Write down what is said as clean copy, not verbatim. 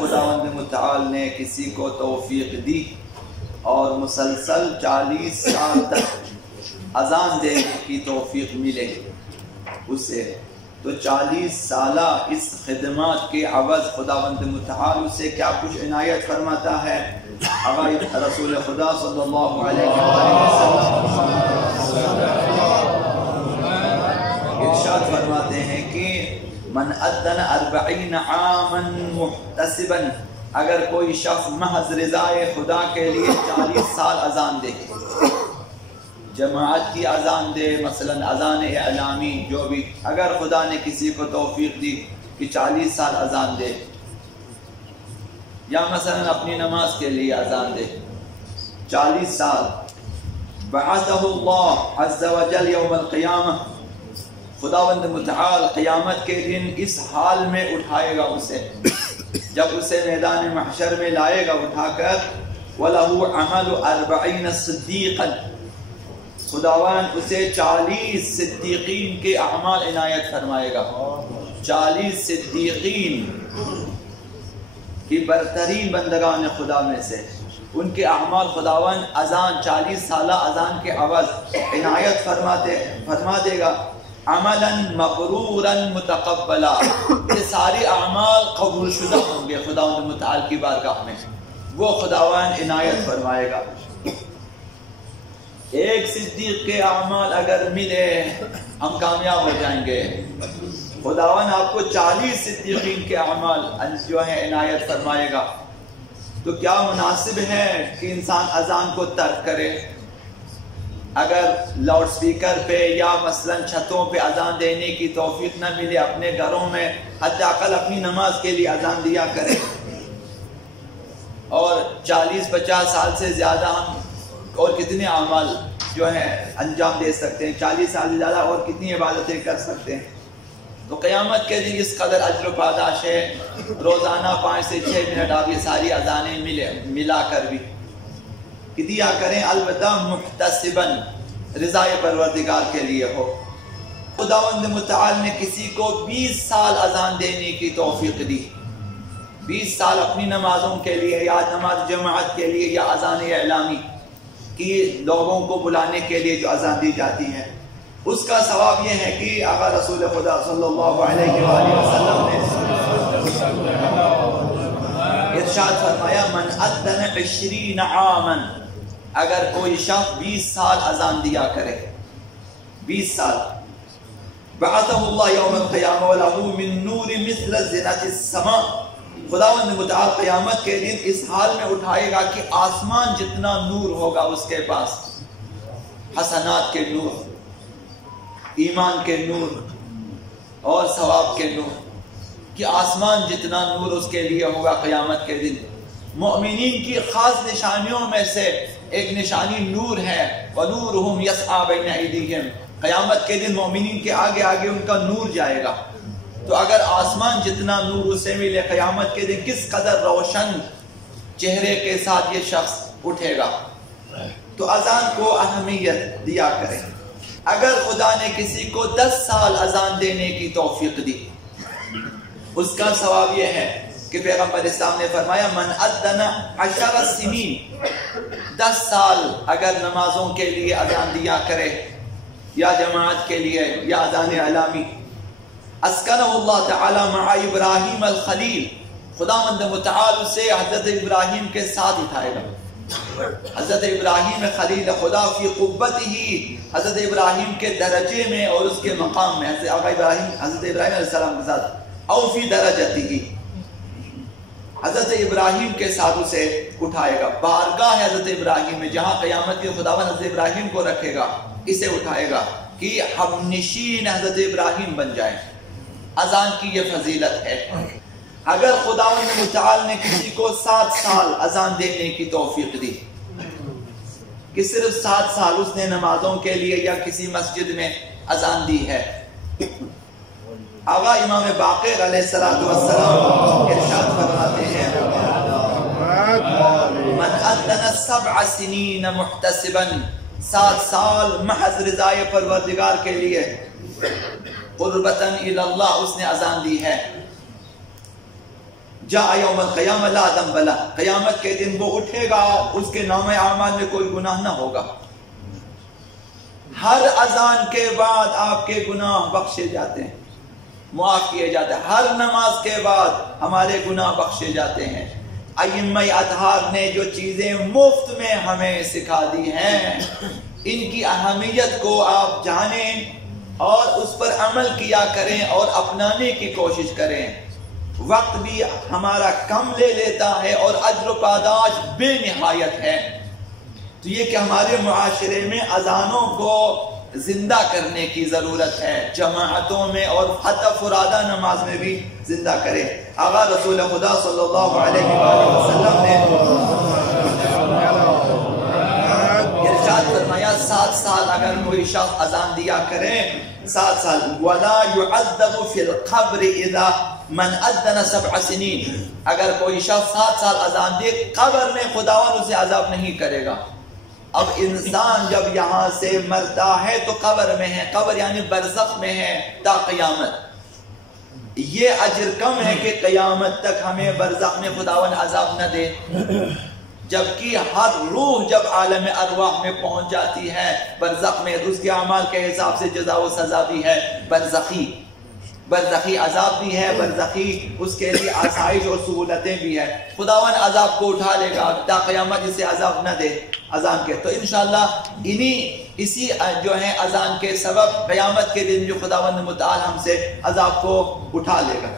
خداوند متعال نے کسی کو توفیق دی اور مسلسل 40 سال تک اذان دینے کی توفیق ملے اسے، تو 40 سالہ اس خدمات کے عوض خداوند متعال اسے کیا کچھ عنایت فرماتا ہے؟ رسول خدا صلی اللہ علیہ وسلم ارشاد فرماتے ہیں کہ من اذن 40 عاما محتسبا، اگر کوئی شخص محض رضائے خدا کے لیے 40 سال اذان دے، جماعت کی اذان دے، مثلا اذان اعلامی جو بھی، اگر خدا نے کسی کو توفیق دی کہ 40 سال اذان دے، یا مثلا اپنی نماز کے لیے اذان دے 40 سال، بعثہ اللہ عز وجل یوم القیامہ، خداوند متعال قیامت کے دن اس حال میں اٹھائے گا اسے، جب اسے میدان محشر میں لائے گا اٹھا کر، وَلَهُ عَمَلُ 40 صدیقا، خداوند اسے 40 صدیقین کے اعمال عنایت فرمائے گا، 40 صدیقین کی برترین بندگان خدا میں سے، ان کے اعمال خداوند اذان 40 سالہ اذان کے عوض عنایت فرما دے گا، عملا مبرورا متقبلا، یہ سارے اعمال قبول شدہ ہوں گے خداوند متعال کی بارگاہ میں، وہ خداوند عنایت فرمائے گا۔ ایک صدیق کے اعمال اگر ملے ہم کامیاب ہو جائیں گے، خداوند آپ کو 40 صدیقین کے اعمال جو ہے عنایت فرمائے گا، تو کیا مناسب ہے کہ انسان اذان کو ترک کرے؟ اگر لاؤڈ سپیکر پہ یا مثلا چھتوں پہ اذان دینے کی توفیق نہ ملے، اپنے گھروں میں حتی اقل اپنی نماز کے لیے اذان دیا کرے، اور 40-50 سال سے زیادہ ہم اور کتنے اعمال جو ہیں انجام دے سکتے ہیں، 40 سال سے زیادہ اور کتنی عبادتیں کر سکتے ہیں، تو قیامت کے دن اس قدر اجر و پاداش ہے، روزانہ 5 سے 6 منٹ آپ یہ ساری اذانیں ملا کر بھی دیا کریں، البتہ محتسباً، رضائے پروردگار کے لیے ہو۔ خداوند متعال نے کسی کو 20 سال اذان دینے کی توفیق دی، 20 سال اپنی نمازوں کے لیے یا نماز جماعت کے لیے یا اذان اعلامی کی لوگوں کو بلانے کے لیے جو اذان دی جاتی ہے، اس کا ثواب یہ ہے کہ آقا رسول خدا صلی اللہ علیہ وآلہ وسلم نے ارشاد فرمایا، من اذن 20 عاما، اگر کوئی شخص 20 سال اذان دیا کرے، 20 سال، بعثہ اللہ یوم القیامہ وَلَهُ مِن نُّورِ مِثْلَ زِنَةِ السَّمَاءِ، خداوند متعال قیامت کے دن اس حال میں اٹھائے گا کہ آسمان جتنا نور ہوگا اس کے پاس، حسنات کے نور، ایمان کے نور اور ثواب کے نور، کہ آسمان جتنا نور اس کے لیے ہوگا قیامت کے دن۔ مومنین کی خاص نشانیوں میں سے ایک نشانی نور ہے، وَنُورُهُمْ يَسْعَى بَيْنَ أَيْدِيهِمْ، قیامت کے دن مومنین کے آگے آگے ان کا نور جائے گا، تو اگر آسمان جتنا نور اسے ملے قیامت کے دن، کس قدر روشن چہرے کے ساتھ یہ شخص اٹھے گا۔ تو اذان کو اہمیت دیا کریں۔ اگر خدا نے کسی کو 10 سال اذان دینے کی توفیق دی، اس کا ثواب یہ ہے کہ پیغمبر اسلام نے فرمایا، من اذن 10 سنین، 10 سال اگر نمازوں کے لیے اذان دیا کرے یا جماعت کے لیے یا اذان اعلامی، اسکنہ اللہ تعالی مع ابراہیم الخلیل، خداوند متعال اسے حضرت ابراہیم کے ساتھ اٹھائے گا۔ حضرت ابراہیم خلیل خدا فی قبتہ، حضرت ابراہیم کے درجے میں اور اس کے مقام میں، حضرت ابراہیم علیہ السلام کے ساتھ، او فی درجتہ، حضرت ابراہیم کے ساتھ اسے اٹھائے گا، بارگاہ حضرت ابراہیم میں، جہاں قیامت کے خداوند حضرت ابراہیم کو رکھے گا، اسے اٹھائے گا کہ ہم نشین حضرت ابراہیم بن جائیں۔ اذان کی یہ فضیلت ہے۔ اگر خداوند متعال نے کسی کو 7 سال اذان دینے کی توفیق دی، کہ صرف 7 سال اس نے نمازوں کے لیے یا کسی مسجد میں اذان دی ہے، آقا امام باقر علیہ السلام ارشاد فرماتے ہیں، من اذن 7 سنین محتسبا، 7 سال محض رضائے پروردگار کے لیے، قربتاً الی اللہ، اس نے اذان دی ہے، جا یوم القیامہ لا ذنب لہ، قیامت کے دن وہ اٹھے گا، اس کے نامہ اعمال میں کوئی گناہ نہ ہوگا۔ ہر اذان کے بعد آپ کے گناہ بخشے جاتے ہیں، معاف کیے جاتے ہیں۔ ہر نماز کے بعد ہمارے گناہ بخشے جاتے ہیں۔ ائمہ اطہار نے جو چیزیں مفت میں ہمیں سکھا دی ہیں، ان کی اہمیت کو آپ جانیں اور اس پر عمل کیا کریں اور اپنانے کی کوشش کریں۔ وقت بھی ہمارا کم لے لیتا ہے اور اجر و پاداش بے نہایت ہے، تو یہ کہ ہمارے معاشرے میں اذانوں کو زندہ کرنے کی ضرورت ہے، جماعتوں میں اور حتی فرادہ نماز میں بھی زندہ کرے۔ آقا رسول خدا صلی اللہ علیہ وآلہ وسلم نے ارشاد فرمایا 7 سال اگر کوئی شخص اذان دیا کرے، 7 سال، وَلَا يُعَذَّبُ فِي الْقَبْرِ إِذَا مَنْ أَذَّنَ 7 سنین، اگر کوئی شخص 7 سال اذان دے، قبر میں خداوند اسے عذاب نہیں کرے گا۔ اب انسان جب یہاں سے مرتا ہے تو قبر میں ہے، قبر یعنی برزخ میں ہے تا قیامت۔ یہ اجر کم ہے کہ قیامت تک ہمیں برزخ میں خداوند عذاب نہ دے، جبکہ ہر روح جب عالم ارواح میں پہنچ جاتی ہے برزخ میں، اس کے اعمال کے حساب سے جزا و سزا بھی ہے، برزخی عذاب بھی ہے، برزخی اس کے لیے آسائش اور سہولتیں بھی ہیں۔ خداوند عذاب کو اٹھا لے گا تا قیامت اسے عذاب نہ دے اذان کے۔ تو انشاءاللہ اسی جو ہے اذان کے سبب قیامت کے دن جو خداوند متعال ہم سے عذاب کو اٹھا لے گا۔